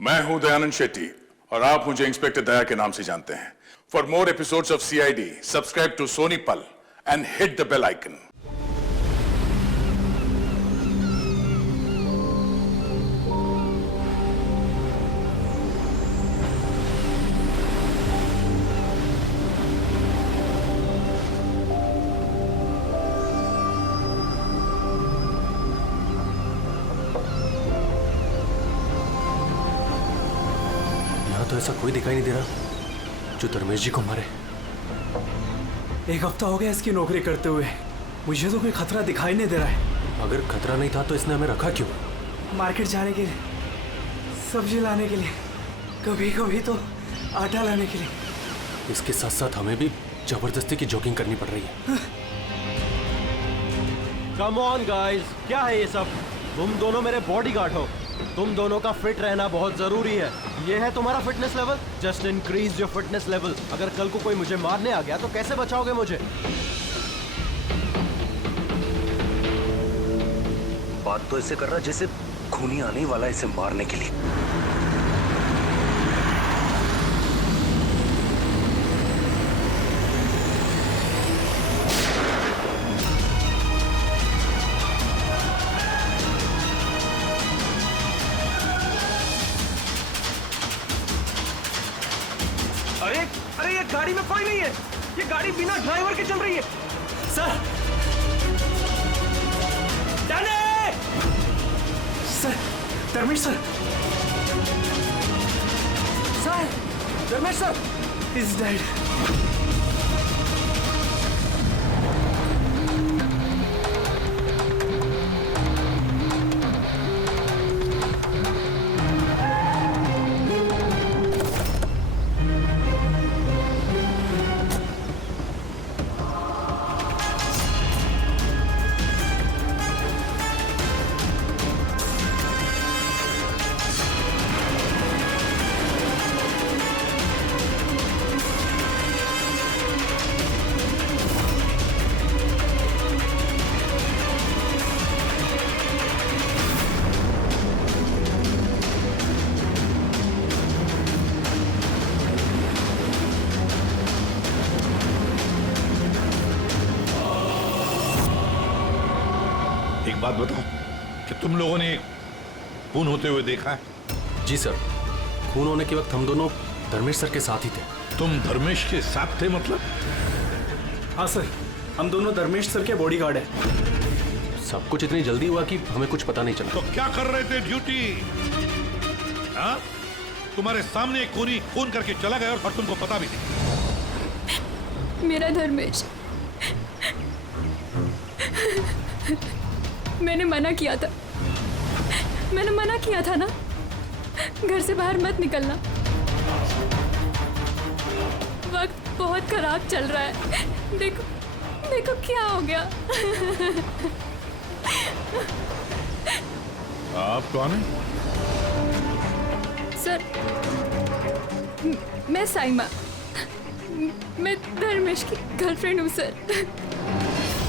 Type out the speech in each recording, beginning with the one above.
मैं हूं दयानंद शेट्टी और आप मुझे इंस्पेक्टर दया के नाम से जानते हैं। For more episodes of CID, subscribe to Sony Pal and hit the bell icon. तो ऐसा कोई दिखाई नहीं दे रहा जो धर्मेश जी को मारे। एक हफ्ता हो गया इसकी नौकरी करते हुए, मुझे तो कोई खतरा दिखाई नहीं दे रहा है। अगर खतरा नहीं था तो इसने हमें रखा क्यों? मार्केट जाने के लिए, सब्जी लाने के लिए, कभी कभी तो आटा लाने के लिए। इसके साथ साथ हमें भी जबरदस्ती की जॉगिंग करनी पड़ रही है। कम ऑन गाइस, क्या है ये सब? तुम दोनों मेरे बॉडीगार्ड हो, तुम दोनों का फिट रहना बहुत जरूरी है। ये है तुम्हारा fitness level? Just increase your fitness level. अगर कल को कोई मुझे मारने आ गया तो कैसे बचाओगे मुझे? बात तो ऐसे कर रहा जैसे खूनी आने वाला है इसे मारने के लिए। अरे ये गाड़ी में कोई नहीं है, ये गाड़ी बिना ड्राइवर के चल रही है। Sir, sir, Dharmesh sir, sir, Dharmesh sir, is dead. एक बात बताओ कि तुम लोगों ने खून होते हुए देखा है? जी सर, खून होने के वक्त हम दोनों धर्मेश सर के साथ ही थे। तुम धर्मेश के साथ थे मतलब? हाँ सर, हम दोनों धर्मेश सर के बॉडीगार्ड हैं। सब कुछ इतनी जल्दी हुआ कि हमें कुछ पता नहीं चला। तो क्या कर रहे थे ड्यूटी? हाँ, तुम्हारे सामने एक खूनी खून करके चला गया और तुमको पता भी नहीं। मेरा धर्मेश, मैंने मना किया था, मैंने मना किया था ना, घर से बाहर मत निकलना। वक्त बहुत खराब चल रहा है, देखो देखो क्या हो गया। आप कौन हैं? सर, मैं साइमा, मैं धर्मेश की गर्लफ्रेंड हूँ सर।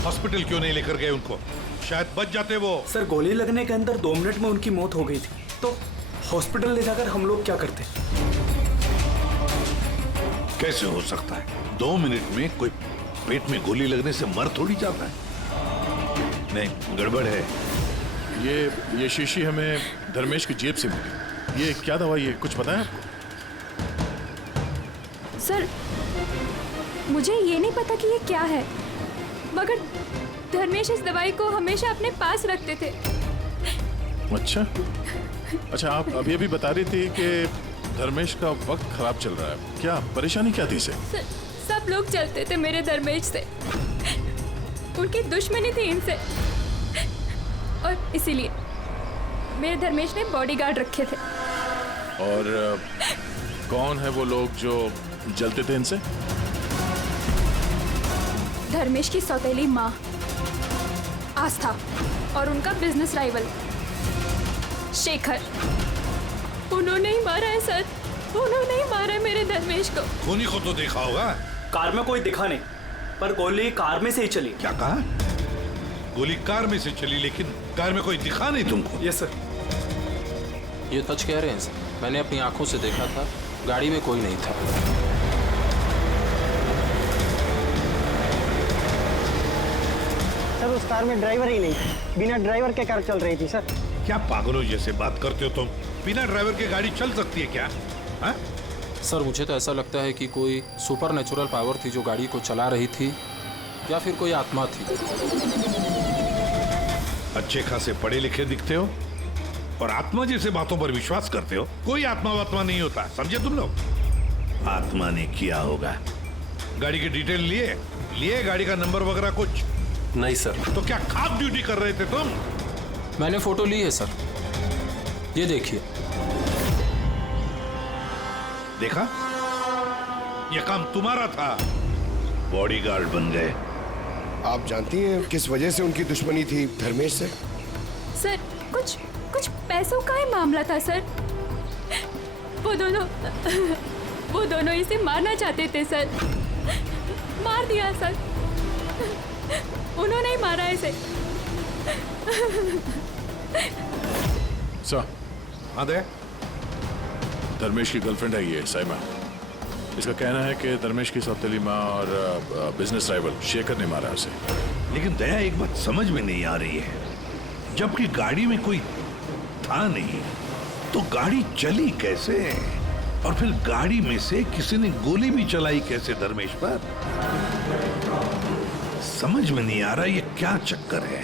हॉस्पिटल क्यों नहीं लेकर गए उनको? शायद बच जाते वो। सर, गोली लगने के अंदर 2 मिनट में उनकी मौत हो गई थी, तो हॉस्पिटल ले जाकर हम लोग क्या करते? कैसे हो सकता है? 2 मिनट में कोई पेट में गोली लगने से मर थोड़ी जाता है। नहीं, गड़बड़ है। ये शीशी हमें धर्मेश की जेब से मिली। ये क्या दवाई है, कुछ पता है आपको? सर, मुझे ये नहीं पता कि ये क्या है, मगर धर्मेश इस दवाई को हमेशा अपने पास रखते थे। अच्छा, आप अभी अभी बता रही थी कि धर्मेश का वक्त खराब चल रहा है। क्या परेशानी क्या थी इसे? सब लोग चलते थे मेरे धर्मेश से, उनकी दुश्मनी थी इनसे, और इसीलिए मेरे धर्मेश ने बॉडीगार्ड रखे थे। और कौन है वो लोग जो जलते थे इनसे? धर्मेश की सौतेली माँ आस्था और उनका बिजनेस राइवल शेखर। उन्होंने ही मारा है सर, उन्होंने ही मारा है मेरे धर्मेश को। खूनी को तो देखा होगा। कार में कोई दिखा नहीं, पर गोली कार में से ही चली। क्या कहा? गोली कार में से चली, लेकिन कार में कोई दिखा नहीं तुमको? Yes sir. ये सच कह रहे हैं सर? मैंने अपनी आंखों से देखा था, गाड़ी में कोई नहीं था। सर उस कार में ड्राइवर ही नहीं, बिना ड्राइवर के कार चल रही थी सर। क्या पागलों जैसे बात करते हो तुम? बिना ड्राइवर के गाड़ी चल सकती है क्या? हाँ? सर मुझे तो ऐसा लगता है कि कोई सुपर नेचुरल पावर थी जो गाड़ी को चला रही थी, या फिर कोई आत्मा थी। अच्छे खासे पढ़े लिखे दिखते हो और आत्मा जैसे बातों पर विश्वास करते हो। कोई आत्मा वात्मा नहीं होता, समझे तुम लोग? आत्मा ने किया होगा। गाड़ी की डिटेल लिए गाड़ी का नंबर वगैरह कुछ नहीं सर। तो क्या खास ड्यूटी कर रहे थे तुम? मैंने फोटो ली है सर, ये देखिए। देखा, ये काम तुम्हारा था, बॉडीगार्ड बन गए। आप जानती हैं किस वजह से उनकी दुश्मनी थी धर्मेश से? सर कुछ पैसों का ही मामला था सर। वो दोनों इसे मारना चाहते थे सर। मार दिया सर, उन्होंने ही मारा इसे। सर, हाँ दे। धर्मेश की गर्लफ्रेंड है ये साइमा। इसका कहना है कि धर्मेश की सौतेली माँ और बिजनेस राइवल शेखर ने मारा उसे। लेकिन दया, एक बात समझ में नहीं आ रही है, जबकि गाड़ी में कोई था नहीं तो गाड़ी चली कैसे? और फिर गाड़ी में से किसी ने गोली भी चलाई कैसे धर्मेश पर? समझ में नहीं आ रहा ये क्या चक्कर है।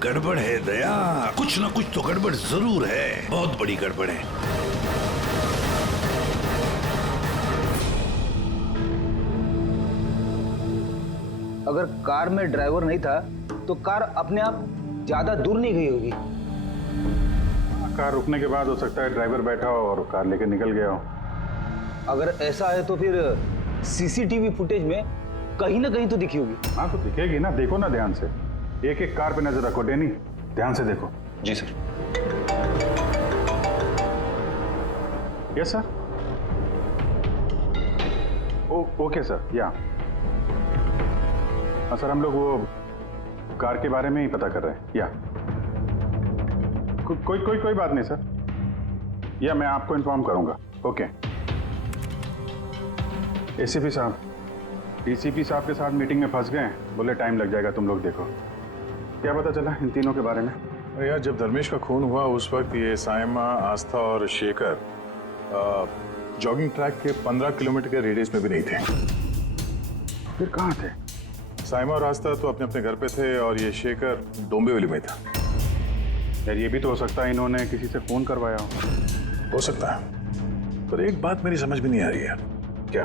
गड़बड़ है दया, कुछ ना कुछ तो गड़बड़ जरूर है, बहुत बड़ी गड़बड़ है। अगर कार में ड्राइवर नहीं था तो कार अपने आप ज्यादा दूर नहीं गई होगी। कार रुकने के बाद हो सकता है ड्राइवर बैठा हो और कार लेकर निकल गया हो। अगर ऐसा है तो फिर सीसीटीवी फुटेज में कहीं ना कहीं तो दिखी होगी। हाँ तो दिखेगी ना, देखो ना ध्यान से। एक एक कार पे नजर रखो डैनी, ध्यान से देखो। जी sir. Yes sir. Okay sir, या हाँ सर, हम लोग वो कार के बारे में ही पता कर रहे हैं। या कोई बात नहीं सर, या मैं आपको इन्फॉर्म करूंगा। ओके। एसीपी साहब, डीसीपी साहब के साथ मीटिंग में फंस गए, बोले टाइम लग जाएगा, तुम लोग देखो। क्या पता चला इन तीनों के बारे में? अरे यार, जब धर्मेश का खून हुआ उस वक्त ये साइमा, आस्था और शेखर जॉगिंग ट्रैक के 15 किलोमीटर के रेडियस में भी नहीं थे। फिर कहाँ थे? साइमा और आस्था तो अपने अपने घर पे थे और ये शेखर डोंबिवली में था। यार ये भी तो हो सकता है इन्होंने किसी से फोन करवाया हो सकता है, पर एक बात मेरी समझ में नहीं आ रही है। क्या?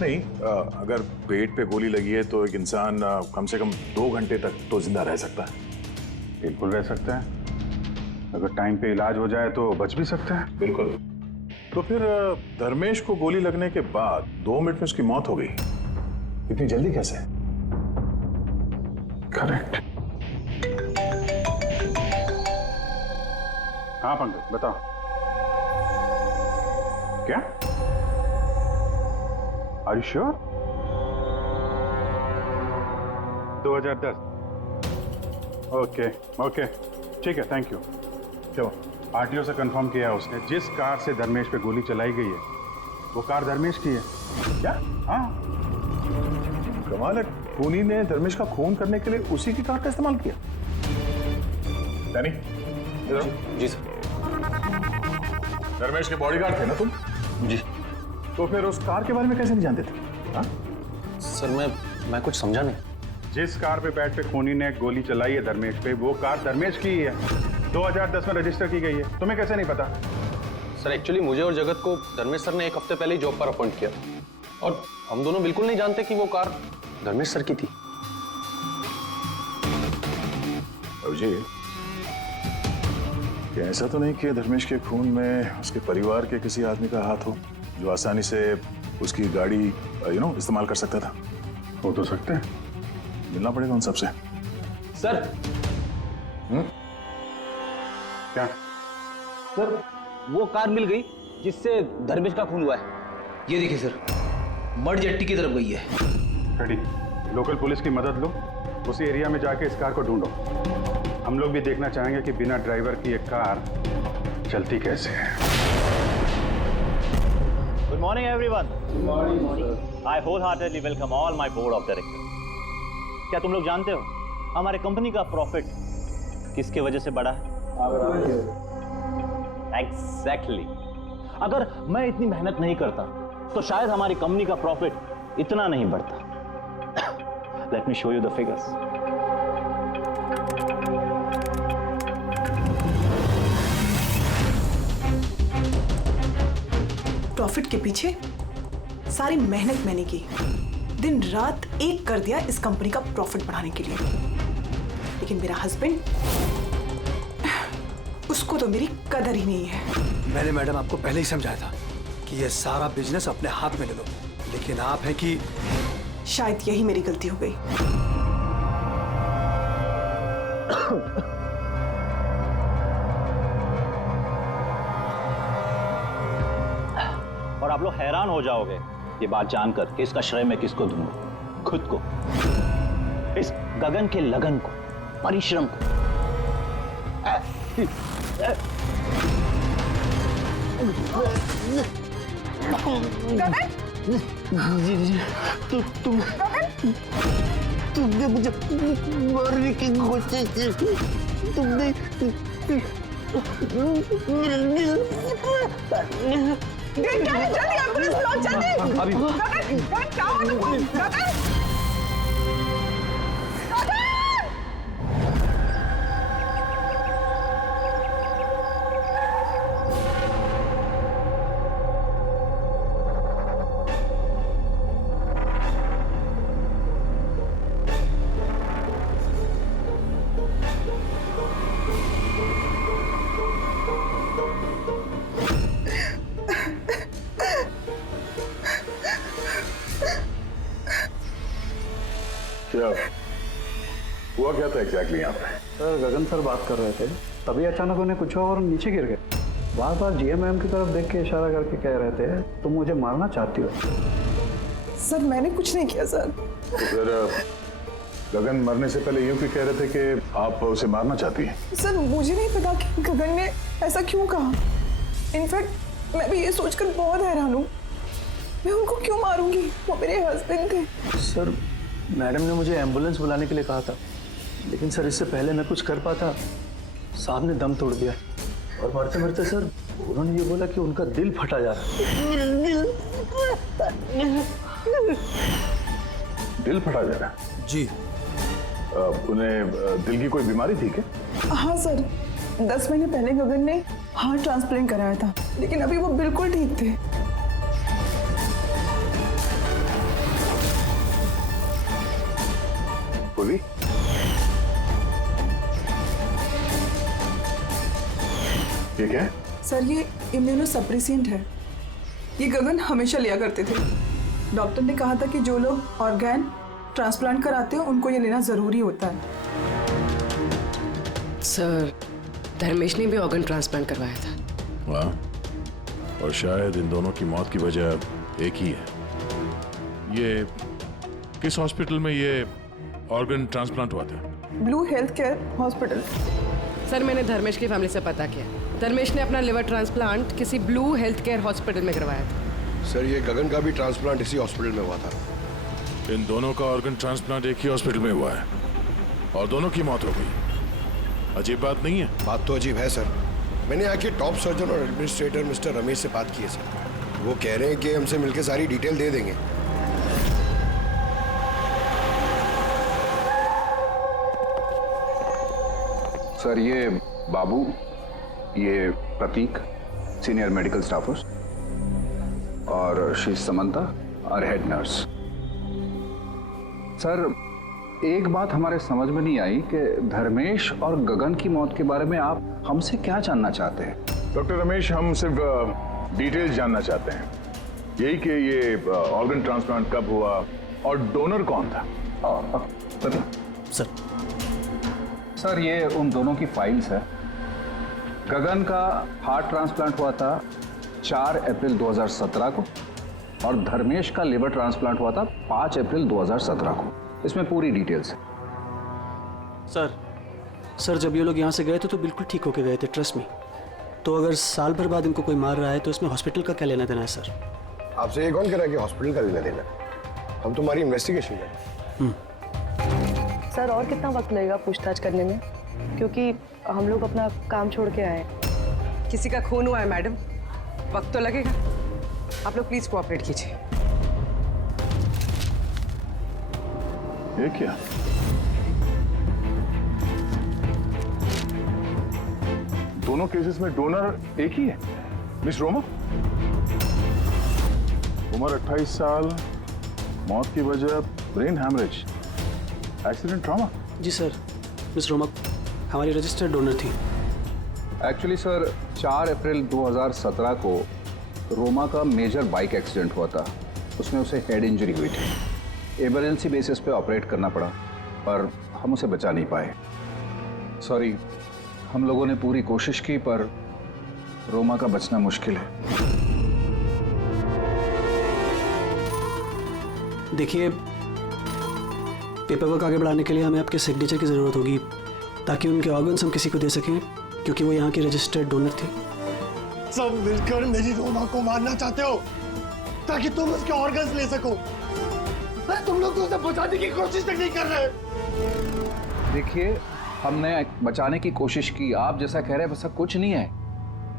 नहीं, अगर पेट पे गोली लगी है तो एक इंसान कम से कम 2 घंटे तक तो जिंदा रह सकता है। बिल्कुल रह सकता है, अगर टाइम पे इलाज हो जाए तो बच भी सकता है। बिल्कुल। तो फिर धर्मेश को गोली लगने के बाद 2 मिनट में उसकी मौत हो गई, इतनी जल्दी कैसे? करेक्ट। हाँ पंकज बताओ। क्या? Are you sure? 2010। ओके ठीक है, थैंक यू। चलो, आरटीओ से कंफर्म किया उसने, जिस कार से धर्मेश पे गोली चलाई गई है वो कार धर्मेश की है। क्या? हाँ, कमाल है, खूनी ने धर्मेश का खून करने के लिए उसी की कार का इस्तेमाल किया। डैनी, जी सर। धर्मेश के बॉडीगार्ड थे ना तुम? जी। तो फिर उस कार के बारे में कैसे नहीं जानते थे? हाँ? सर मैं कुछ समझा नहीं। जिस कार पे बैठ पे खूनी ने गोली चलाई है धर्मेश पे, वो कार धर्मेश की ही है, 2010 में रजिस्टर की गई है। तुम्हें कैसे नहीं पता? सर एक्चुअली मुझे और जगत को धर्मेश सर ने 1 हफ्ते पहले ही जॉब पर अपॉइंट किया और हम दोनों बिल्कुल नहीं जानते कि वो कार धर्मेश सर की थी। अभिजीत, ऐसा तो नहीं कि धर्मेश के खून में उसके परिवार के किसी आदमी का हाथ हो जो आसानी से उसकी गाड़ी इस्तेमाल कर सकता था? हो तो सकते हैं, मिलना पड़ेगा उन सबसे। सर। क्या? सर वो कार मिल गई जिससे धर्मेश का खून हुआ है। ये देखिए सर, मड जेट्टी की तरफ गई है। रेडी, लोकल पुलिस की मदद लो, उसी एरिया में जाके इस कार को ढूंढो। हम लोग भी देखना चाहेंगे कि बिना ड्राइवर की एक कार चलती कैसे है। Good morning, everyone. Good morning. I wholeheartedly welcome all my board of directors. क्या तुम लोग जानते हो हमारे कंपनी का प्रॉफिट किसके वजह से बढ़ा है? Exactly. अगर मैं इतनी मेहनत नहीं करता तो शायद हमारी कंपनी का प्रॉफिट इतना नहीं बढ़ता। Let me show you the figures. Profit के पीछे सारी मेहनत मैंने की, दिन रात एक कर दिया इस कंपनी का प्रॉफिट बढ़ाने के लिए। लेकिन मेरा हस्बैंड, उसको तो मेरी कदर ही नहीं है। मैंने मैडम आपको पहले ही समझाया था कि ये सारा बिजनेस अपने हाथ में ले लो, लेकिन आप है कि शायद यही मेरी गलती हो गई। और आप लोग हैरान हो जाओगे ये बात जानकर कि इसका श्रेय मैं किसको दूंगा। खुद को, इस गगन के लगन को, परिश्रम को। तुमने मुझे मारने की कोशिश की। तुमने जल्दी एम्बुलेंस बुलाओ, जल्दी। अभी गगन क्या हुआ तुमको? गगन क्या हुआ, क्या था एग्जैक्टली यहाँ पे? सर गगन सर बात कर रहे थे, तभी अचानक उन्हें कुछ हुआ और नीचे गिर गए। बार बार जीएम मैम की तरफ देख के इशारा करके कह रहे थे तुम मुझे मारना चाहती हो। सर मैंने कुछ नहीं किया सर। तो फिर गगन मरने से पहले यूं क्यों कह रहे थे कि आप उसे मारना चाहती हैं? सर मुझे नहीं पता कि गगन ने ऐसा क्यों कहा। इनफैक्ट मैं भी ये सोचकर बहुत हैरान हूँ, मैं उनको क्यों मारूंगी, वो मेरे हस्बैंड थे। सर मैडम ने मुझे एम्बुलेंस बुलाने के लिए कहा था, लेकिन सर इससे पहले मैं कुछ कर पाता, साहब ने दम तोड़ दिया। और मरते मरते सर उन्होंने ये बोला कि उनका दिल फटा जा रहा है। दिल फटा जा रहा है? जी। उन्हें दिल की कोई बीमारी थी क्या? हाँ सर, 10 महीने पहले गगन ने हार्ट ट्रांसप्लांट कराया था, लेकिन अभी वो बिल्कुल ठीक थे। बोली? ये क्या है? सर ये इम्यूनोसप्रेसेंट है, ये गगन हमेशा लिया करते थे। डॉक्टर ने कहा था कि जो लोग ऑर्गन ट्रांसप्लांट कराते हो उनको ये लेना जरूरी होता है। सर धर्मेश ने भी ऑर्गन ट्रांसप्लांट करवाया था। वाह, और शायद इन दोनों की मौत की वजह एक ही है। ये किस हॉस्पिटल में ये ऑर्गन ट्रांसप्लांट हुआ था? Blue health care hospital. Sir मैंने धर्मेश की फैमिली से पता किया, धर्मेश ने अपना लिवर ट्रांसप्लांट किसी ब्लू हेल्थ केयर हॉस्पिटल में करवाया था। सर ये गगन का भी ट्रांसप्लांट इसी हॉस्पिटल में हुआ था। इन दोनों का ऑर्गन ट्रांसप्लांट एक ही हॉस्पिटल में हुआ है और दोनों की मौत हो गई। अजीब बात नहीं है? बात तो अजीब है सर। मैंने यहाँ के टॉप सर्जन और एडमिनिस्ट्रेटर मिस्टर रमेश से बात की है सर। वो कह रहे हैं कि हमसे मिलकर सारी डिटेल दे देंगे। सर ये बाबू, ये प्रतीक, सीनियर मेडिकल स्टाफर्स, और श्री समंता और हेड नर्स। सर एक बात हमारे समझ में नहीं आई कि धर्मेश और गगन की मौत के बारे में आप हमसे क्या जानना चाहते हैं? डॉक्टर रमेश, हम सिर्फ डिटेल्स जानना चाहते हैं, यही कि ये ऑर्गन ट्रांसप्लांट कब हुआ और डोनर कौन था। सर ये उन दोनों की फाइल्स है। गगन का हार्ट ट्रांसप्लांट हुआ था 4 अप्रैल 2017 को और धर्मेश का लिवर ट्रांसप्लांट हुआ था 5 अप्रैल 2017 को। इसमें पूरी डिटेल्स है। सर जब ये लोग यहाँ से गए थे तो बिल्कुल ठीक होके गए थे, ट्रस्ट मी। तो अगर साल भर बाद इनको कोई मार रहा है तो इसमें हॉस्पिटल का क्या लेना देना है सर? आपसे ये कौन कह रहा है कि हॉस्पिटल का लेना देना? हम तुम्हारी इन्वेस्टिगेशन करें। सर और कितना वक्त लगेगा पूछताछ करने में, क्योंकि हम लोग अपना काम छोड़ के आए। किसी का खून हुआ है मैडम, वक्त तो लगेगा। आप लोग प्लीज कोऑपरेट कीजिए। ये क्या? दोनों केसेस में डोनर एक ही है, मिस रोमा। उम्र 28 साल, मौत की वजह ब्रेन हैमरेज, एक्सीडेंट ट्रॉमा। जी सर, मिस रोमा हमारी रजिस्टर्ड डोनर थी। एक्चुअली सर 4 अप्रैल 2017 को रोमा का मेजर बाइक एक्सीडेंट हुआ था। उसमें उसे हेड इंजरी हुई थी। इमरजेंसी बेसिस पे ऑपरेट करना पड़ा, पर हम उसे बचा नहीं पाए। सॉरी, हम लोगों ने पूरी कोशिश की, पर रोमा का बचना मुश्किल है। देखिए, पेपर वर्क आगे बढ़ाने के लिए हमें आपके सिग्नेचर की ज़रूरत होगी, ताकि उनके ऑर्गन्स हम किसी को दे सकें, क्योंकि वो यहाँ की रजिस्टर्ड डोनर थे। सब मिलकर मेरी रोमा को मारना चाहते हो ताकि तुम उसके ऑर्गन्स ले सको। अरे तुम लोग तो उसे बचाने की कोशिश तक नहीं कर रहे। देखिए, हमने बचाने की कोशिश की, आप जैसा कह रहे हैं वैसा कुछ नहीं है,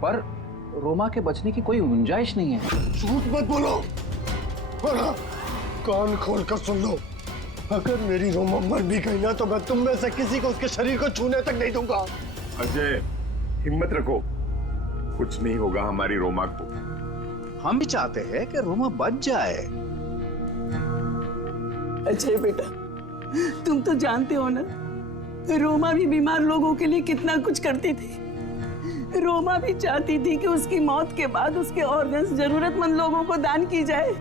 पर रोमा के बचने की कोई गुंजाइश नहीं है। झूठ मत बोलो और हाँ, कान खोल कर सुन लो। अगर मेरी रोमा मर भी गई ना, तो मैं तुम में से किसी को उसके शरीर को छूने तक नहीं दूंगा। अजय, हिम्मत रखो, कुछ नहीं होगा हमारी रोमा को। हम भी चाहते हैं कि रोमा बच जाए। अजय बेटा, तुम तो जानते हो ना, रोमा भी बीमार लोगों के लिए कितना कुछ करती थी। रोमा भी चाहती थी कि उसकी मौत के बाद उसके ऑर्गन्स जरूरतमंद लोगों को दान की जाए।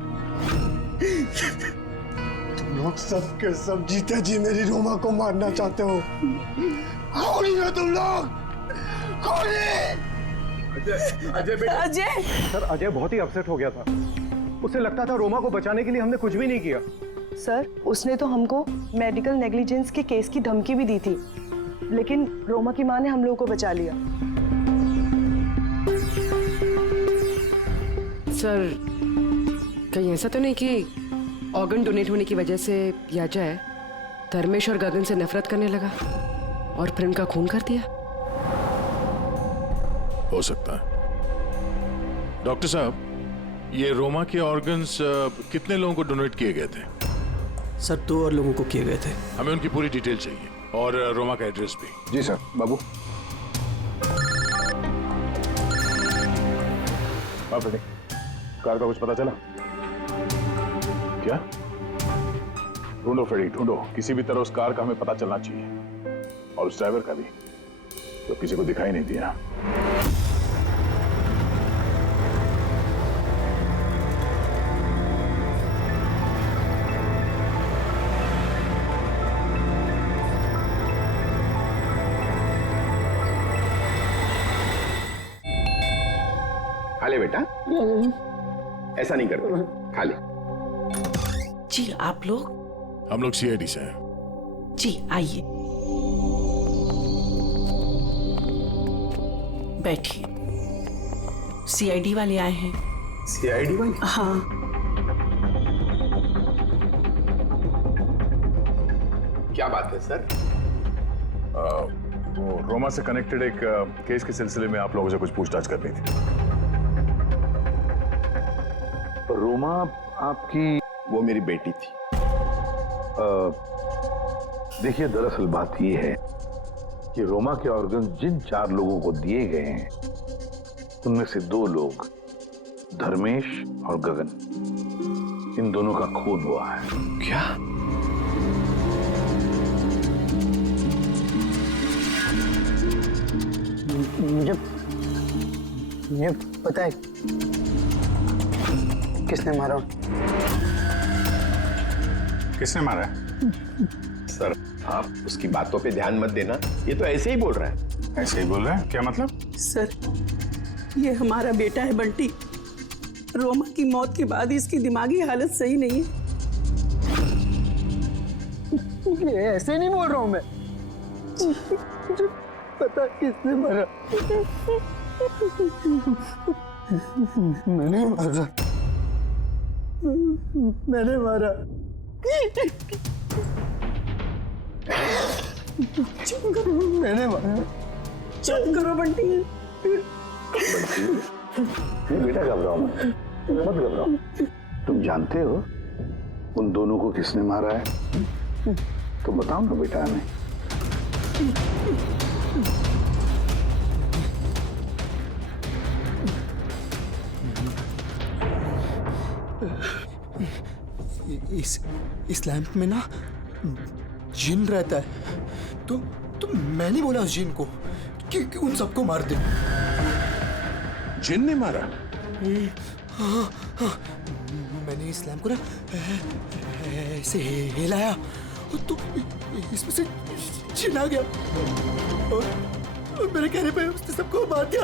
तुम लोग सब के सब जीते जी मेरी रोमा को मारना चाहते हो। कौन है तुम लोग? कौन है? अजय बेटा। अजय सर, अजय बहुत ही अपसेट हो गया था। उसे लगता था रोमा को बचाने के लिए हमने कुछ भी नहीं किया। सर, उसने तो हमको मेडिकल नेग्लिजेंस के केस की धमकी भी दी थी, लेकिन रोमा की माँ ने हम लोगों को बचा लिया। सर, कहीं ऐसा तो नहीं कि ऑर्गन डोनेट होने की वजह से अजय धर्मेश और गगन से नफरत करने लगा और फिर उनका खून कर दिया? हो सकता है। डॉक्टर साहब, ये रोमा के ऑर्गन्स कितने लोगों को डोनेट किए गए थे? सर, 2 और लोगों को किए गए थे। हमें उनकी पूरी डिटेल चाहिए और रोमा का एड्रेस भी। जी सर। बाबू। हाँ बेटे, कार का कुछ पता चला क्या? ढूंढो फ्रेडी, ढूंढो। किसी भी तरह उस कार का हमें पता चलना चाहिए, और उस ड्राइवर का भी, तो किसी को दिखाई नहीं दिया। खा ले बेटा, ऐसा नहीं करते, खा ले। जी, आप लोग? हम लोग सीआईडी से हैं। जी, आइए बैठिए। सीआईडी वाले आए हैं। सीआईडी वाले? हाँ। क्या बात है सर? वो रोमा से कनेक्टेड एक केस के सिलसिले में आप लोगों से कुछ पूछताछ करनी थी। रोमा आपकी? वो मेरी बेटी थी। देखिए, दरअसल बात यह है कि रोमा के ऑर्गन जिन 4 लोगों को दिए गए हैं, उनमें से 2 लोग, धर्मेश और गगन, इन दोनों का खून हुआ है। क्या? मुझे पता है किसने मारा। किसने मारा है? सर, आप उसकी बातों पे ध्यान मत देना, ये तो ऐसे ही बोल रहा है। ऐसे ही बोल रहा है? क्या मतलब? सर, ये हमारा बेटा है बंटी। रोमा की मौत के बाद इसकी दिमागी हालत सही नहीं है। ये ऐसे नहीं बोल रहा हूं मैं। मुझे पता किसने मारा। मैंने मारा, मैंने मारा। मैंने मारा। चुप करो बंटी। बेटा घबराओ मत, मत घबराओ। तुम जानते हो उन दोनों को किसने मारा है? तो बताओ ना बेटा हमें। इस लैंप में ना जिन रहता है, तो मैंने बोला उस जिन को कि उन सबको मार दे। जिन ने मारा? हाँ, हाँ। मैंने इस लैंप को ना ऐसे हिलाया तो इसमें से जिन आ गया और मेरे कहने पे उसने सबको मार दिया।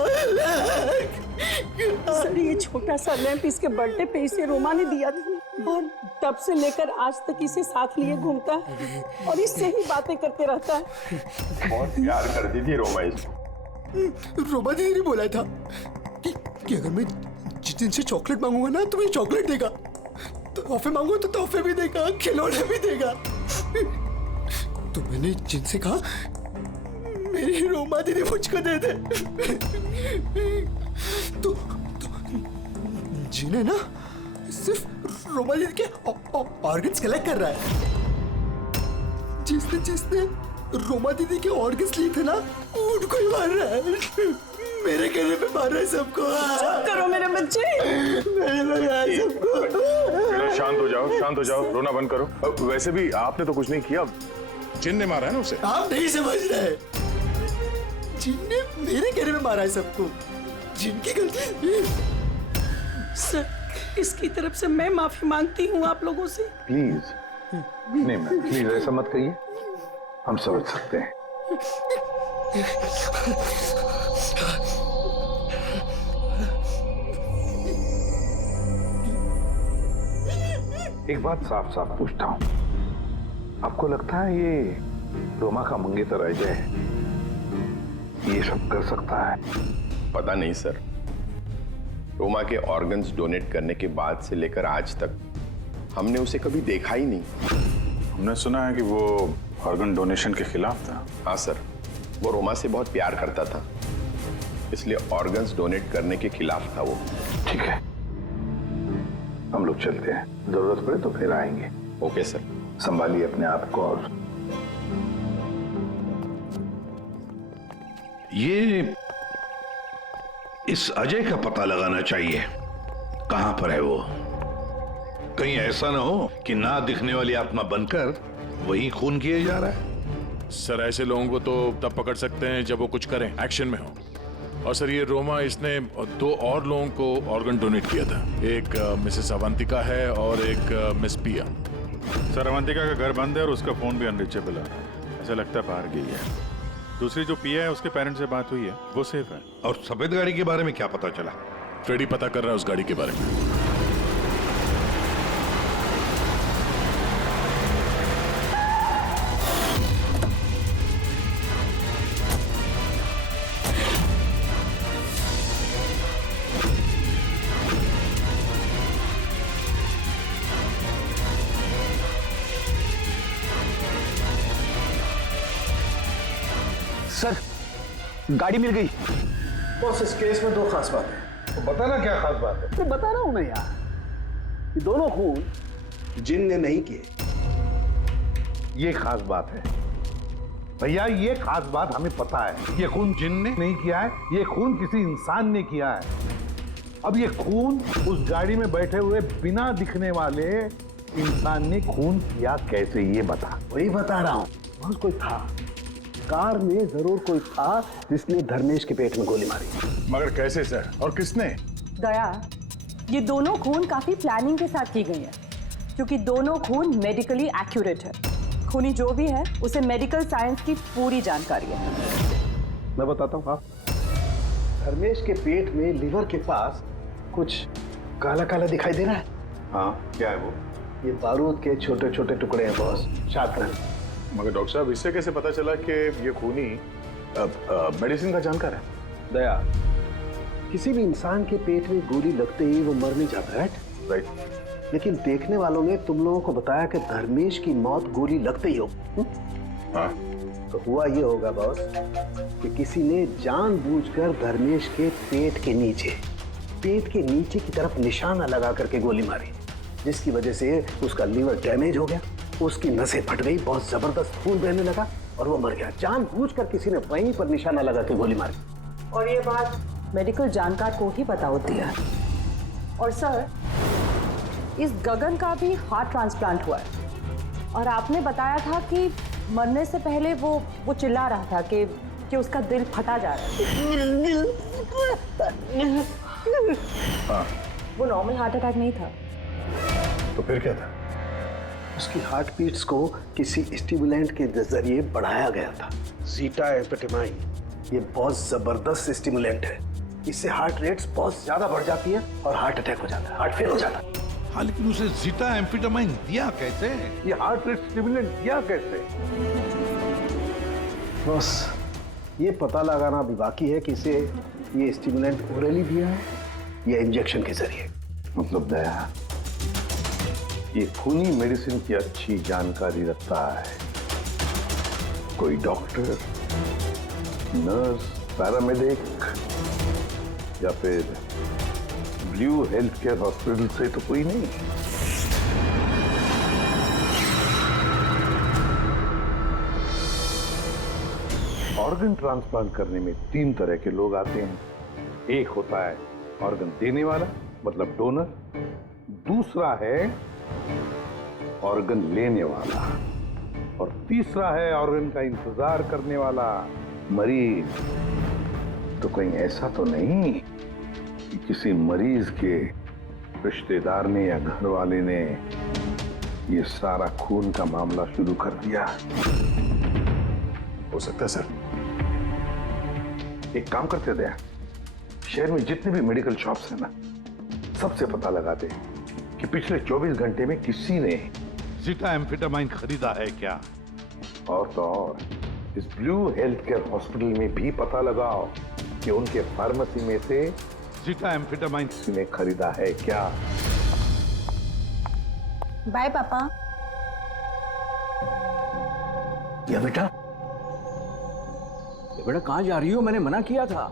सर ये छोटा सा लैंप इसके बर्थडे पे इसे रोमा ने दिया था और तब से लेकर आज तक इसे साथ लिए घूमता है और इससे ही बातें करते रहता है। बहुत प्यार करती थी रोमा इसको। रोमा दीदी ने बोला था कि अगर मैं जिन से चॉकलेट मांगूंगा ना तो मुझे चॉकलेट देगा, तोहफे मांगूंगा तो तोहफे भी देगा, खिलौने भी देगा। तो मैंने जिन से कहा मेरी रोमा दीदी मुझको दे दे। तो जिन है ना सिर्फ रोमा दीदी के ऑर्गन्स कलेक्ट कर रहा है। जिसने रोमा दीदी के ऑर्गन्स लिए थे ना उनको ही मार रहा है। मेरे कहने पे मार रहा है सबको। चुप करो मेरे बच्चे। मैंने मारा सबको। बेटा शांत हो जाओ, शांत हो जाओ, रोना बंद करो। वैसे भी आपने तो कुछ नहीं किया, जिन ने मारा है ना उसे। आप नहीं समझ रहे, जिन ने मेरे कहने पे मारा है सबको, जिनकी गलती। सर इसकी तरफ से मैं माफी मांगती हूँ आप लोगों से। प्लीज नहीं मैम, प्लीज ऐसा मत कहिए, हम समझ सकते हैं। एक बात साफ साफ पूछता हूं, आपको लगता है ये रोमा का मंगेतर अजय ये सब कर सकता है? पता नहीं सर, रोमा के ऑर्गन्स डोनेट करने के बाद से लेकर आज तक हमने उसे कभी देखा ही नहीं। हमने सुना है कि वो ऑर्गन डोनेशन के खिलाफ था। हाँ सर, वो रोमा से बहुत प्यार करता था, इसलिए ऑर्गन्स डोनेट करने के खिलाफ था वो। ठीक है, हम लोग चलते हैं, जरूरत पड़े तो फिर आएंगे। Okay sir. संभालिए अपने आप को। और ये इस अजय का पता लगाना चाहिए, कहां पर है वो। कहीं ऐसा ना हो कि ना दिखने वाली आत्मा बनकर वही खून किए जा रहा है। सर ऐसे लोगों को तो तब पकड़ सकते हैं जब वो कुछ करें, एक्शन में हो। और सर ये रोमा इसने 2 और लोगों को ऑर्गन डोनेट किया था, एक मिसेस अवंतिका है और एक मिस पिया। सर अवंतिका का घर बंद है और उसका फोन भी अनरीचेबल है, ऐसा लगता है बाहर गई है। दूसरी जो पिया है उसके पेरेंट्स से बात हुई है, वो सेफ है। और सफेद गाड़ी के बारे में क्या पता चला? फ्रेडी पता कर रहा है उस गाड़ी के बारे में। सर गाड़ी मिल गई। बॉस इस केस में 2 खास बात है। तो बताना क्या खास बात है? तो बता रहा हूं मैं यार, ये दोनों खून जिन ने नहीं किए। ये खास बात है भैया, ये खास बात हमें पता है। ये खून जिन ने नहीं किया है, ये खून किसी इंसान ने किया है। अब ये खून उस गाड़ी में बैठे हुए बिना दिखने वाले इंसान ने खून किया कैसे, ये बता। वही बता रहा हूं, बस कोई था कार में, जरूर कोई था जिसने धर्मेश के पेट में गोली मारी। मगर कैसे सर, और किसने? दया, ये दोनों खून काफी प्लानिंग के साथ की गई है, क्योंकि दोनों खून मेडिकली एक्यूरेट है। खूनी जो भी है उसे मेडिकल साइंस की पूरी जानकारी है। मैं बताता हूँ। धर्मेश के पेट में लिवर के पास कुछ काला काला दिखाई दे रहा है। हाँ, क्या है वो? ये बारूद के छोटे छोटे टुकड़े हैं बॉस, शातरन। मगर डॉक्टर साहब इससे कैसे पता चला कि ये खूनी मेडिसिन का जानकार है? दया, किसी भी इंसान के पेट में गोली लगते ही वो मर नहीं जाता, राइट? लेकिन देखने वालों ने तुम लोगों को बताया कि धर्मेश की मौत गोली लगते ही हो। हाँ। तो हुआ ये होगा बॉस कि किसी ने जानबूझकर धर्मेश के पेट के नीचे की तरफ निशाना लगा करके गोली मारी, जिसकी वजह से उसका लीवर डैमेज हो गया, उसकी नसें फट गई, बहुत जबरदस्त खून बहने लगा और वो मर गया। जानबूझकर किसी ने वहीं पर निशाना लगा के गोली मारी। और ये बात मेडिकल जानकार को ही पता होती है। और सर, इस गगन का भी हार्ट ट्रांसप्लांट हुआ है और आपने बताया था कि मरने से पहले वो चिल्ला रहा था कि उसका दिल फटा जा रहा है। हाँ। वो नॉर्मल हार्ट अटैक नहीं था। तो फिर क्या था? उसकी हार्ट बीट्स को किसी स्टिमुलेंट के जरिए बढ़ाया गया था। जीटा एम्फेटामाइन ये बहुत जबरदस्त स्टिमुलेंट है। इससे हार्ट रेट्स बहुत ज्यादा बढ़ जाती है और हार्ट अटैक हो जाता है, हार्ट फेल हो जाता है। हाँ, लेकिन उसे जीटा एम्फेटामाइन दिया कैसे? ये हार्ट रेट स्टिमुलेंट दिया कैसे? बस ये पता लगाना भी बाकी है कि इसे ये स्टिमुलेंट ओरली दिया है या इंजेक्शन के जरिए। मतलब दया, ये खूनी मेडिसिन की अच्छी जानकारी रखता है कोई डॉक्टर, नर्स, पैरामेडिक या फिर ब्लू हेल्थ केयर हॉस्पिटल से तो कोई नहीं। ऑर्गन ट्रांसप्लांट करने में 3 तरह के लोग आते हैं। एक होता है ऑर्गन देने वाला, मतलब डोनर। दूसरा है ऑर्गन लेने वाला और तीसरा है ऑर्गन का इंतजार करने वाला, मरीज। तो कहीं ऐसा तो नहीं कि किसी मरीज के रिश्तेदार ने या घर वाले ने ये सारा खून का मामला शुरू कर दिया? हो सकता है सर। एक काम करते थे, शहर में जितने भी मेडिकल शॉप्स हैं ना, सबसे पता लगाते कि पिछले 24 घंटे में किसी ने जीटा एम्फेटामाइन खरीदा है क्या? और तो और इस ब्लू हेल्थ केयर हॉस्पिटल में भी पता लगाओ कि उनके फार्मेसी में से जीटा एम्फेटामाइन ने खरीदा है क्या। बाय पापा। या बेटा कहाँ जा रही हो? मैंने मना किया था।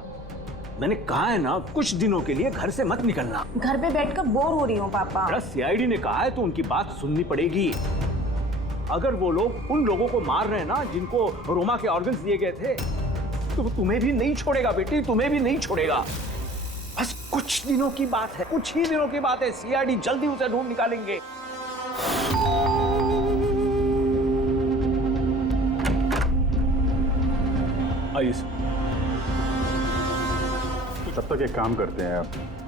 मैंने कहा है ना, कुछ दिनों के लिए घर से मत निकलना। घर पे बैठकर बोर हो रही हूँ पापा। सीआईडी ने कहा है तो उनकी बात सुननी पड़ेगी। अगर वो लोग उन लोगों को मार रहे हैं ना जिनको रोमा के ऑर्गन्स दिए गए थे, तो तुम्हें भी नहीं छोड़ेगा बेटी, तुम्हें भी नहीं छोड़ेगा। बस कुछ दिनों की बात है, कुछ ही दिनों की बात है। सीआईडी जल्दी उसे ढूंढ निकालेंगे। आइए। तब तक एक काम करते हैं,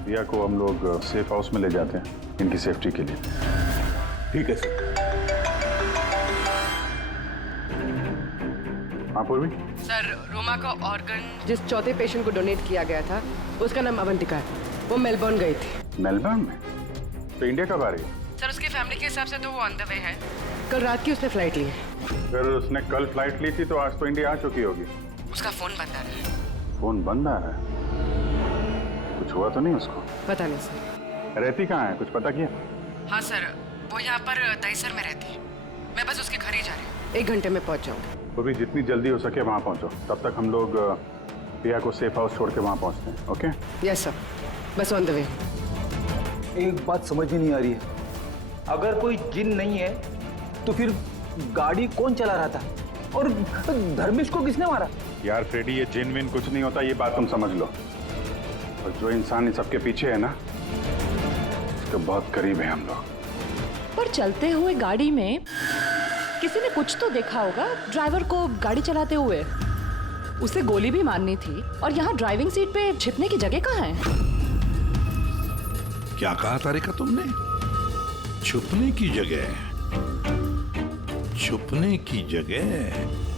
प्रिया को हम लोग सेफ हाउस में ले जाते हैं इनकी सेफ्टी के लिए। ठीक है सर। हाँ पूर्वी। सर, रोमा का ऑर्गन जिस चौथे पेशेंट को डोनेट किया गया था, उसका नाम अवंतिका है। वो मेलबर्न गई थी। मेलबर्न में? तो इंडिया कब आ रही है? सर, उसकी फैमिली के हिसाब से तो वो ऑन द वे है। कल रात की उसने फ्लाइट ली है। अगर उसने कल फ्लाइट ली थी तो आज तो इंडिया आ चुकी होगी। उसका फोन बंद आ रहा है। फोन बंद आ रहा है? कुछ हुआ तो नहीं उसको? पता नहीं सर। रहती कहाँ है, कुछ पता किया? हाँ सर, वो यहाँ पर दहीसर में रहती है। मैं बस उसके घर ही जा रही हूँ। 1 घंटे में पहुँच जाऊँगी। वो भी जितनी जल्दी हो सके वहाँ पहुँचो। तब तक हम लोग प्रिया को सेफ हाउस छोड़ के वहाँ पहुँचते हैं। ओके? यस सर, बस ऑन द वे। एक बात समझ में नहीं आ रही है, अगर कोई जिन नहीं है तो फिर गाड़ी कौन चला रहा था और धर्मेश को किसने मारा? यार फ्रेडी, ये जिन विन कुछ नहीं होता, ये बात तुम समझ लो। और जो इंसान इन सबके पीछे है ना, उसके बहुत करीब है हम लोग। पर चलते हुए गाड़ी में किसी ने कुछ तो देखा होगा ड्राइवर को गाड़ी चलाते हुए। उसे गोली भी मारनी थी और यहाँ ड्राइविंग सीट पे छिपने की जगह कहाँ है? क्या कहा तारिका तुमने? छुपने की जगह? छुपने की जगह?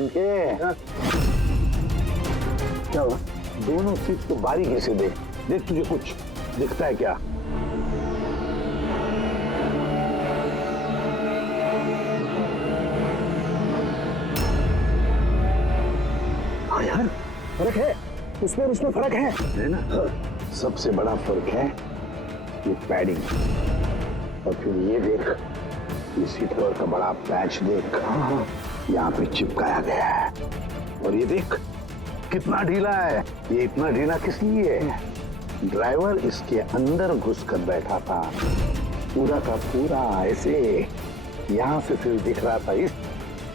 लंके, हाँ? क्या हुआ? दोनों सीट को बारीकी से देख, देख तुझे कुछ दिखता है क्या? हाँ यार, फर्क है, उसमें और उसमें फर्क है ना? सबसे बड़ा फर्क है ये पैडिंग, और फिर ये देख, ये सीट कवर का बड़ा पैच देख, यहाँ पे चिपकाया गया है, और ये देख कितना ढीला है। ये इतना ढीला किस लिए है? ड्राइवर इसके अंदर घुस कर बैठा था, पूरा का पूरा ऐसे यहाँ से सिर्फ दिख रहा था। इस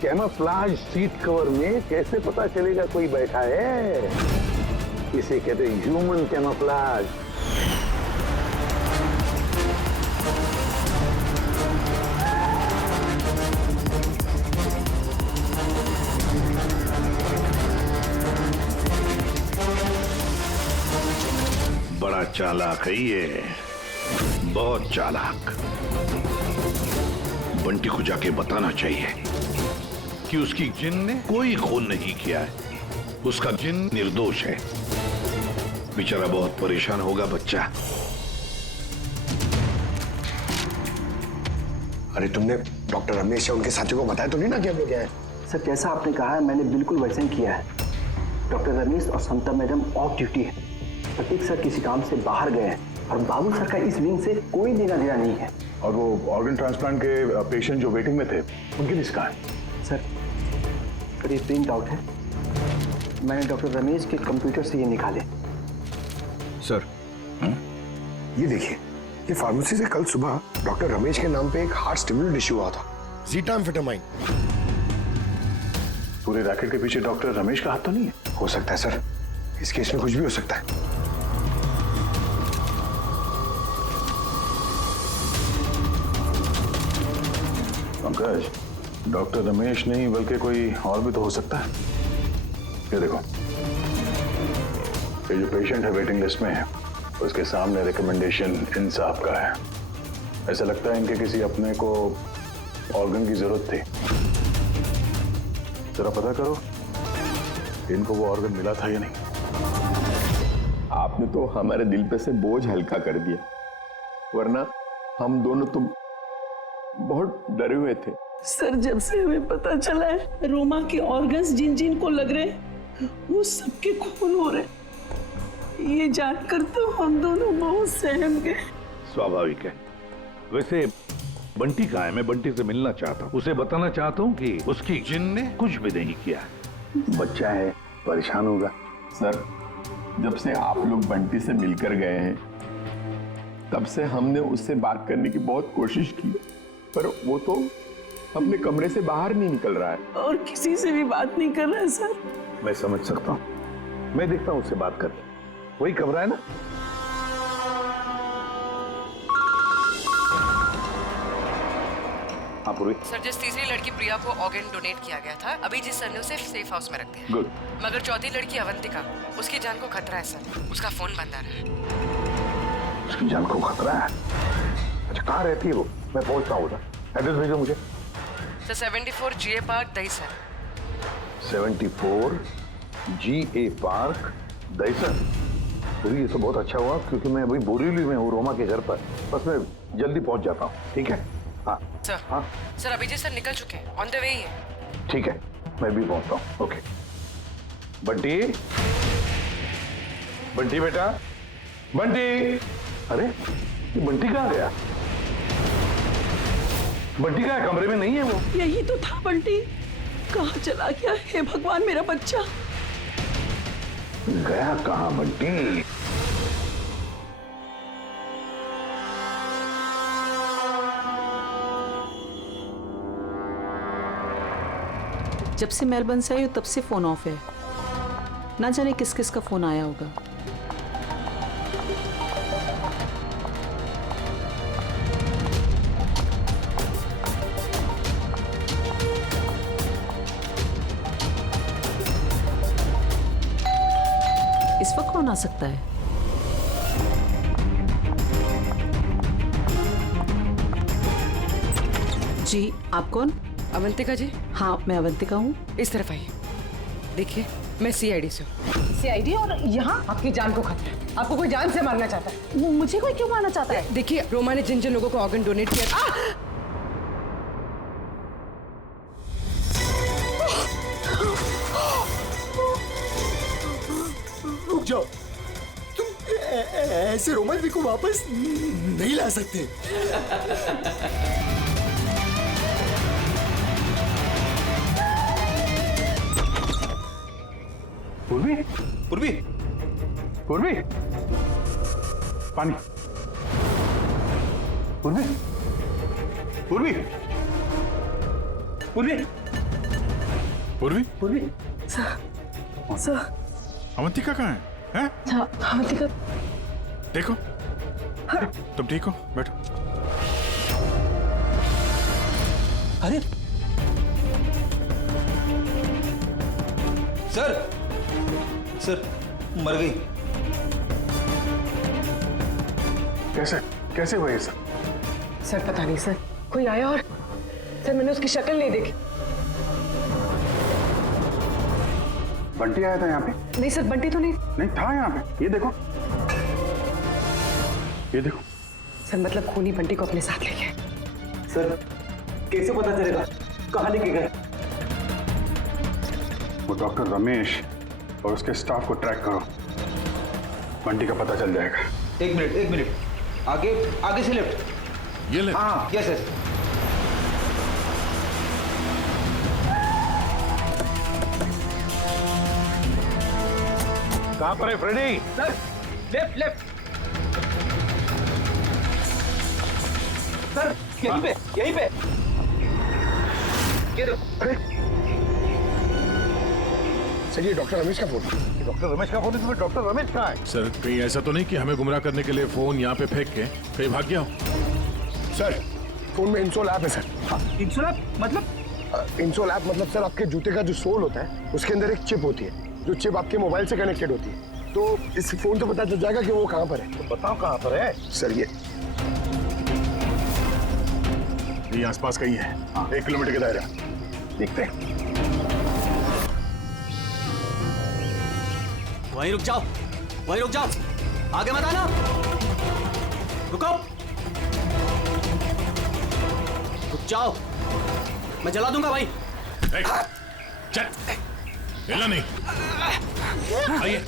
कैमोफ्लेज सीट कवर में कैसे पता चलेगा कोई बैठा है? इसे कहते हैं ह्यूमन कैमोफ्लेज। बड़ा चालाक है ये, बहुत चालाक। बंटी को जाके बताना चाहिए कि उसकी जिन ने कोई खून नहीं किया है, उसका जिन निर्दोष है। बेचारा बहुत परेशान होगा बच्चा। अरे तुमने डॉक्टर रमेश या उनके साथियों को बताया तो नहीं ना कि हम लोग हैं? सर जैसा आपने कहा है मैंने बिल्कुल वैसे ही किया है। डॉक्टर रमेश और समता मैडम ऑफ ड्यूटी है, प्रतीक सर किसी काम से बाहर गए हैं और बाबू सर का इस विंग से कोई लेना देना नहीं है। और वो ऑर्गन ट्रांसप्लांट के पेशेंट जो वेटिंग में थे, उनकी लिस्ट कहाँ है? सर ये प्रिंट आउट है, मैंने डॉक्टर रमेश के कंप्यूटर से ये निकाले। सर ये देखिए, ये फार्मेसी से कल सुबह डॉक्टर रमेश के नाम पे एक हार्ट स्टिमुलेंट इश्यू हुआ था, ज़ीटाम्फेटामाइन। पूरे रैकेट के पीछे डॉक्टर रमेश का हाथ तो नहीं है? हो सकता है सर, इस केस में कुछ भी हो सकता है। पंकज, डॉक्टर रमेश नहीं बल्कि कोई और भी तो हो सकता है। ये देखो, ये जो पेशेंट है वेटिंग लिस्ट में है, उसके सामने रिकमेंडेशन इन साहब का है। ऐसा लगता है इनके किसी अपने को ऑर्गन की जरूरत थी। जरा पता करो इनको वो ऑर्गन मिला था या नहीं। आपने तो हमारे दिल पे से बोझ हल्का कर दिया, वरना हम दोनों तो बहुत डरे हुए थे। सर जब से हमें पता चला है रोमा के ऑर्गन्स जिन जिन को लग रहे वो सबके खून हो रहे, ये जानकर तो हम दोनों बहुत सहम गए। स्वाभाविक है। वैसे बंटी कहाँ है? मैं बंटी से मिलना चाहता हूँ, उसे बताना चाहता हूँ कि उसकी जिन ने कुछ भी नहीं किया। बच्चा है, परेशान होगा। सर जब से आप लोग बंटी से मिलकर गए हैं, तब से हमने उससे बात करने की बहुत कोशिश की, पर वो तो अपने कमरे से बाहर नहीं निकल रहा है और किसी से भी बात नहीं कर रहा है। सर मैं समझ सकता हूँ, मैं देखता हूँ उससे बात करके। वही कमरा है ना? हाँ पूर्वी। सर जिस तीसरी लड़की प्रिया को ऑर्गन डोनेट किया गया था, अभी जिस सर ने उसे सेफ हाउस में रख दिया। गुड। मगर चौथी लड़की अवंतिका, उसकी जान को खतरा है सर, उसका फोन बंद आ रहा है। उसकी जान को खतरा है? अच्छा कहाँ रहती है वो? मैं पहुंचता हूँ उधर, एड्रेस भेजो मुझे। Sir 74 GA park Dahisar. 74 GA park Dahisar. तो ये तो बहुत अच्छा हुआ क्योंकि मैं अभी बोरीवली में हूँ रोमा के घर पर, बस मैं जल्दी पहुंच जाता हूँ। ठीक है? हाँ सर। हाँ सर अभिजीत सर निकल चुके हैं, ऑन द वे ही है। ठीक है, मैं भी पहुंचता हूँ। ओके। बंटी, बंटी बेटा, बंटी। अरे ये बंटी कहाँ गया? बंटी कहाँ है? कमरे में नहीं है वो? यही तो था बंटी, कहाँ चला गया? हे भगवान मेरा बच्चा। गया कहाँ बंटी? जब से मेलबर्न से आई हो तब से फोन ऑफ है, ना जाने किस किस का फोन आया होगा। इस वक्त कौन आ सकता है? जी आप कौन? अवंतिका जी? हाँ, मैं अवंतिका हूँ। इस तरफ आइए। देखिए, मैं सीआईडी से हूँ। सीआईडी? और यहाँ आपकी जान को खतरा है। आपको कोई जान से मारना चाहता है। मुझे कोई क्यों मारना चाहता है? देखिए, रोमा ने जिन जिन लोगों को ऑर्गन डोनेट किया। रुक जाओ, तुम ऐसे रोमा जी को वापस नहीं ला सकते। पूर्वी, पूर्वी, पूर्वी, पानी। पूर्वी, पूर्वी, पूर्वी, पूर्वी, पूर्वी। सर, अवंतिका कहाँ है? हैं? अवंतिका। देखो, तुम ठीक हो? बैठो। अरे सर, सर मर गई। कैसे कैसे हुआ ये सब? सर पता नहीं सर, कोई आया और सर मैंने उसकी शक्ल नहीं देखी। बंटी आया था यहाँ पे? नहीं सर, बंटी तो नहीं। नहीं था यहाँ पे, ये देखो, ये देखो। सर मतलब खूनी बंटी को अपने साथ ले गए। सर कैसे पता चलेगा कहाँ लेके गए? वो डॉक्टर रमेश और उसके स्टाफ को ट्रैक करो, बंटी का पता चल जाएगा। एक मिनट, आगे आगे से लेफ्ट। ये लेफ्ट? हाँ, यस यस। कहाँ पर है Freddy? Sir left left. Sir यहीं पे, यहीं पे। ये देखो। अरे सर ये डॉक्टर रमेश का फोन है। डॉक्टर रमेश का फोन है, तो डॉक्टर रमेश कहाँ है? सर कहीं ऐसा तो नहीं कि हमें गुमराह करने के लिए फोन यहाँ पे फेंक के कहीं भाग गया हो? सर फोन में इंसोल ऐप है सर। इंसोल ऐप मतलब? इंसोल ऐप मतलब सर आपके जूते का जो सोल होता है उसके अंदर एक चिप होती है, जो चिप आपके मोबाइल से कनेक्टेड होती है। तो इस फोन से पता चल जाएगा कि वो कहाँ पर है। तो बताओ कहाँ पर है? सर ये आसपास कहीं है। 1 किलोमीटर के दायरा देखते हैं। वहीं रुक जाओ, वहीं रुक जाओ, आगे मत आना। रुको, रुक जाओ, मैं जला दूंगा भाई। चल, हिलना नहीं। आइए।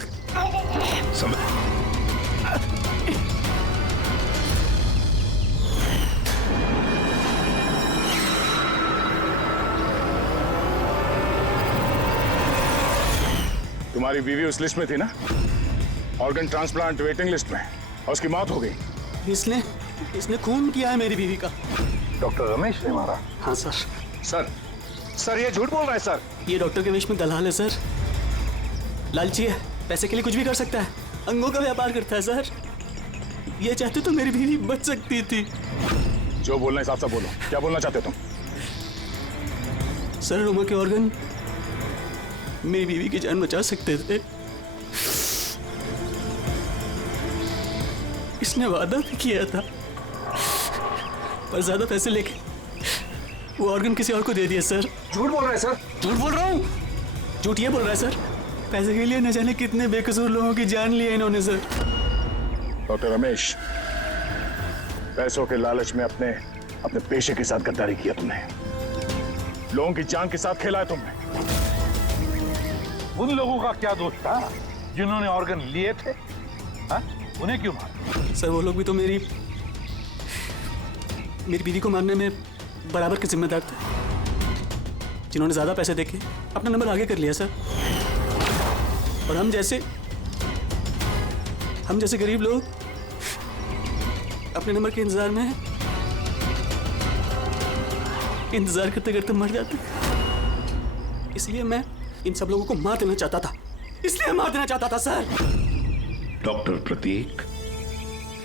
तुम्हारी बीवी उस लिस्ट में थी ना, ऑर्गन ट्रांसप्लांट वेटिंग लिस्ट में, और उसकी मौत हो गई। इसने खून किया है मेरी बीवी का। डॉक्टर रमेश ने मारा? हाँ सर। सर ये झूठ बोल रहा है सर। ये डॉक्टर के वेश में दलाल है सर, लालची है, पैसे के लिए कुछ भी कर सकता है, अंगों का व्यापार करता है सर। ये चाहते तो मेरी बीवी बच सकती थी। जो बोलना हिसाब से बोलो, क्या बोलना चाहते तुम? सर रोमा के ऑर्गन मेरी बीवी की जान बचा सकते थे। इसने वादा भी किया था, पर ज्यादा पैसे लेके वो ऑर्गन किसी और को दे दिया सर। झूठ बोल रहा है सर। झूठ बोल रहा हूँ? झूठ ये बोल रहा है सर, पैसे के लिए न जाने कितने बेकसूर लोगों की जान ली है इन्होंने सर। डॉक्टर रमेश, पैसों के लालच में अपने पेशे के साथ गद्दारी किया तुमने, लोगों की जान के साथ खेला है तुमने। उन लोगों का क्या दोष था जिन्होंने ऑर्गन लिए थे? हा? उन्हें क्यों मारा? सर वो लोग भी तो मेरी बीवी को मारने में बराबर के जिम्मेदार थे, जिन्होंने ज्यादा पैसे देके अपना नंबर आगे कर लिया सर। और हम जैसे गरीब लोग अपने नंबर के इंतजार में इंतजार करते करते मर जाते। इसलिए मैं इन सब लोगों को मार देना चाहता था, इसलिए मार देना चाहता था सर। डॉक्टर प्रतीक,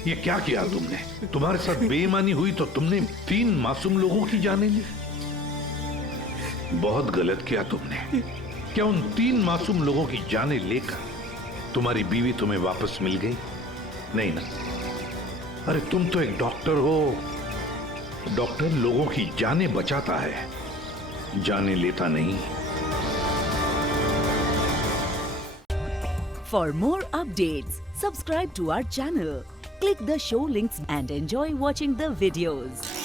ये क्या किया तुमने? तुम्हारे साथ बेईमानी हुई तो तुमने 3 मासूम लोगों की जानें ली। बहुत गलत किया तुमने। क्या उन 3 मासूम लोगों की जानें लेकर तुम्हारी बीवी तुम्हें वापस मिल गई? नहीं ना। अरे तुम तो एक डॉक्टर हो, डॉक्टर लोगों की जानें बचाता है, जाने लेता नहीं। For more updates, subscribe to our channel, click the show links and enjoy watching the videos.